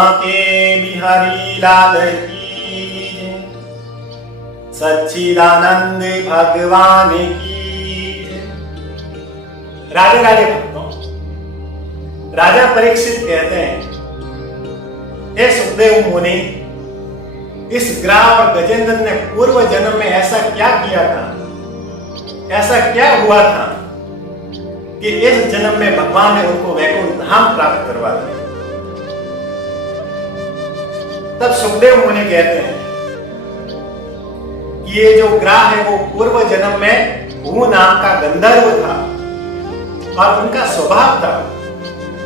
बांके बिहारी लाल की जय। सच्चिदानंद भगवान की जय। राधे राधे भक्तों, राजा परीक्षित कहते हैं, हे सुखदेव मुनि, इस ग्राह और गजेंद्र ने पूर्व जन्म में ऐसा क्या किया था, ऐसा क्या हुआ था कि इस जन्म में भगवान ने उनको वैकुंठ धाम प्राप्त करवा दिया। तब सुखदेव मुनि कहते हैं कि ये जो ग्राह है वो पूर्व जन्म में भू नाम का गंधर्व था और उनका स्वभाव था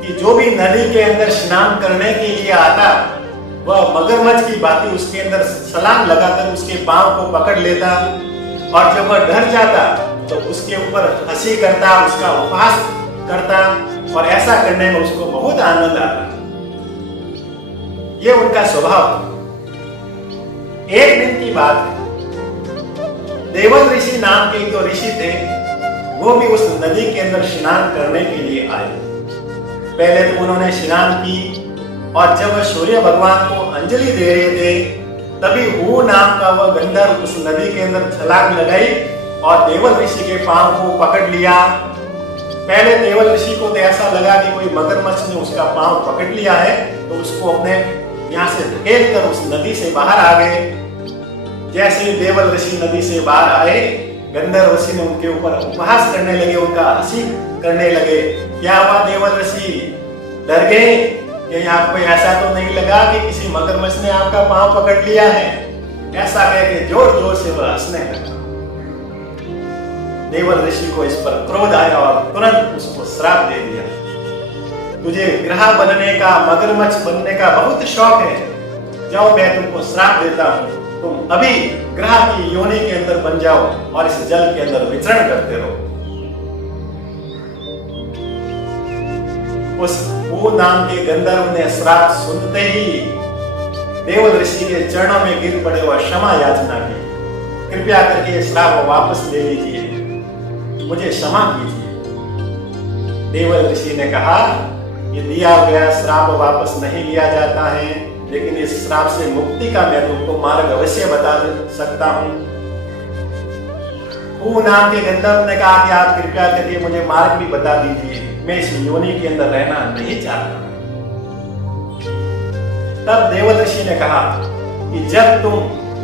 कि जो भी नदी के अंदर स्नान करने के लिए आता वह मगरमच्छ की भांति उसके अंदर छलांग लगाकर उसके पांव को पकड़ लेता और जब वह डर जाता तो उसके ऊपर हंसी करता, उसका उपहास करता और ऐसा करने में उसको बहुत आनंद आता। ये उनका स्वभाव। एक दिन की बात है, देवल ऋषि नाम के जो ऋषि थे वो भी उस नदी के अंदर स्नान करने के लिए आए। पहले तो उन्होंने स्नान की और जब वह सूर्य भगवान को अंजलि दे रहे थे तभी हू नाम का वह गंधर्व उस नदी के अंदर छलांग लगाई और देवल ऋषि के पांव को पकड़ लिया। पहले देवल ऋषि को तो ऐसा लगा कि कोई मगरमच्छ ने उसका पांव पकड़ लिया है, तो उसको अपने यहाँ से धकेल कर उस नदी से बाहर आ गए। जैसे ही देवल ऋषि नदी से बाहर आए, गंधर्व ऋषि ने उनके ऊपर उपहास करने लगे, उनका हंसी करने लगे। क्या हुआ देवल ऋषि, डर गए? कि आपको ऐसा तो नहीं लगा कि किसी मगरमच्छ ने आपका पांव पकड़ लिया है? ऐसा कह के जोर जोर से वह हंसने लगा। देवल ऋषि को इस पर क्रोध आया और तुरंत उसको श्राप दे दिया। तुझे ग्रह बनने का, मगरमच्छ बनने का बहुत शौक है, जाओ मैं तुमको श्राप देता हूं, तुम अभी ग्रह की योनि के अंदर बन जाओ और इस जल के अंदर विचरण करते रहो। उस वो नाम के गंधर्व ने श्राप सुनते ही देवल ऋषि के चरणों में गिर पड़े और क्षमा याचना की, कृपया करके श्राप वापस ले लीजिए, मुझे क्षमा कीजिए। देवल ऋषि ने कहा, ये दिया गया श्राप वापस नहीं लिया जाता है, लेकिन इस श्राप से मुक्ति का मैं तुमको मार्ग अवश्य बता सकता हूं। वो नाम के गंधर्व ने कहा कि आप कृपया करके मुझे मार्ग भी बता दीजिए, मैं इस योनि के अंदर रहना नहीं चाहता। तब देवल ऋषि ने कहा कि जब तुम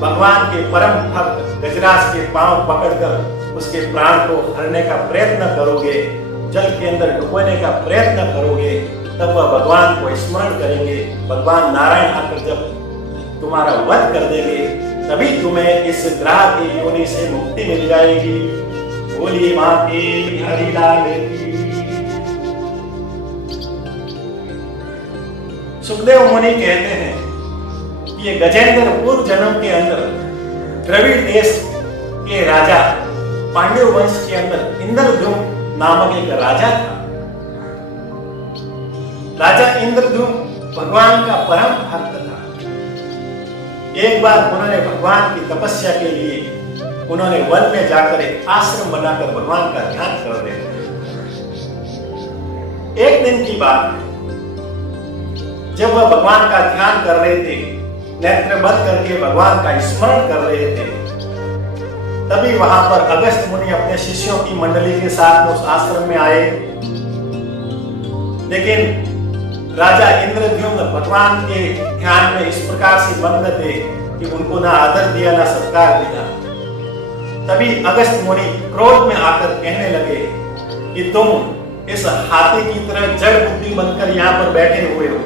भगवान के परम भक्त गजराज के पांव पकड़कर उसके प्राण को हरने का प्रयत्न करोगे, जल के अंदर डुबोने का प्रयत्न करोगे, तब वह भगवान को स्मरण करेंगे। भगवान नारायण आकर जब तुम्हारा वध कर देंगे, तभी तुम्हें इस ग्रह की योनि से मुक्ति मिल जाएगी। बोलिए मां के बिहारी लाल की। सुखदेव मुनि कहते हैं कि ये गजेंद्र पूर्व जन्म के अंदर द्रविड़ देश के राजा पांडव वंश के अंदर इंद्रद्युम्न नामक एक राजा था। राजा इंद्रद्युम्न भगवान का परम भक्त था। एक बार उन्होंने भगवान की तपस्या के लिए उन्होंने वन में जाकर एक आश्रम बनाकर भगवान का ध्यान कर रहे थे। एक दिन की बात है, जब वह भगवान का ध्यान कर रहे थे, नेत्र बंद करके भगवान का स्मरण कर रहे थे, तभी वहां पर अगस्त्य मुनि अपने शिष्यों की मंडली के साथ उस आश्रम में आए। लेकिन राजा इंद्रद्युम्न भगवान के ध्यान में इस प्रकार से मग्न थे कि उनको ना आदर दिया ना सत्कार दिया। तभी अगस्त्य मुनि क्रोध में आकर कहने लगे कि तुम इस हाथी की तरह जड़ बुद्धि बनकर यहाँ पर बैठे हुए हो।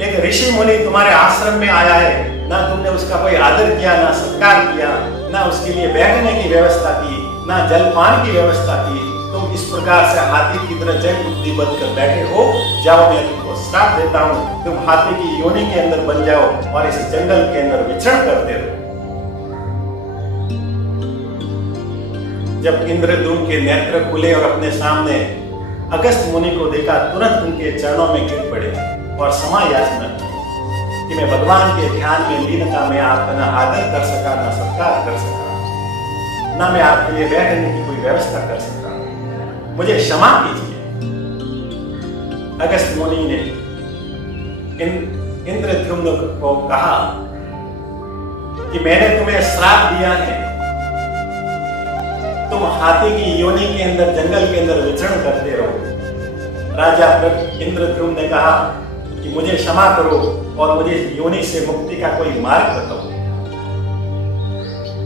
एक ऋषि मुनि तुम्हारे आश्रम में आया है, ना तुमने उसका कोई आदर किया, ना सत्कार किया, ना उसके लिए बैठने की व्यवस्था की, ना जलपान की व्यवस्था की। तुम इस प्रकार से हाथी की तरह जड़ बुद्धि बनकर बैठे हो। जाओ मैं तुमको श्राप देता हूं, तुम हाथी की योनि के अंदर बन जाओ और इस जंगल के अंदर विचरण करते रहो। जब इंद्रद्युम्न के नेत्र खुले और अपने सामने अगस्त्य मुनि को देखा, तुरंत उनके चरणों में गिर पड़े और क्षमा याचना की कि मैं भगवान के ध्यान में लीन था, मैं आपका ना आदर कर सका, ना सत्कार कर सका, ना मैं आपके लिए बैठने की कोई व्यवस्था कर सका, मुझे क्षमा कीजिए। अगस्त्य मुनि ने इंद्रद्युम्न को कहा कि मैंने तुम्हें श्राप दिया है, तुम हाथी की योनि के अंदर जंगल के अंदर विचरण करते रहो। राजा इंद्रद्युम्न ने कहा कि मुझे क्षमा करो और मुझे योनि से मुक्ति का कोई मार्ग बताओ।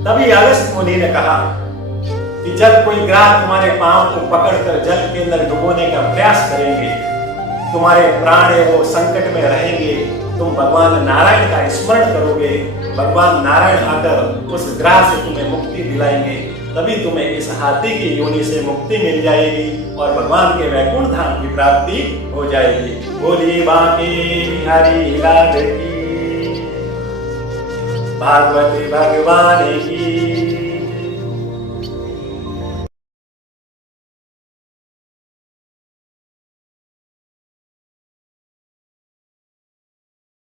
तभी अगस्त्य मुनि ने कहा कि जब कोई ग्राह तुम्हारे पांव को पकड़कर जल के अंदर डुबोने का प्रयास करेंगे, तुम्हारे प्राण है वो संकट में रहेंगे, तुम भगवान नारायण का स्मरण करोगे, भगवान नारायण आकर उस ग्राह से तुम्हें मुक्ति दिलाएंगे, तभी तुम्हें इस हाथी की योनि से मुक्ति मिल जाएगी और भगवान के वैकुंठ धाम की प्राप्ति हो जाएगी। बोली बांके बिहारी लाल की, भागवती भगवान की।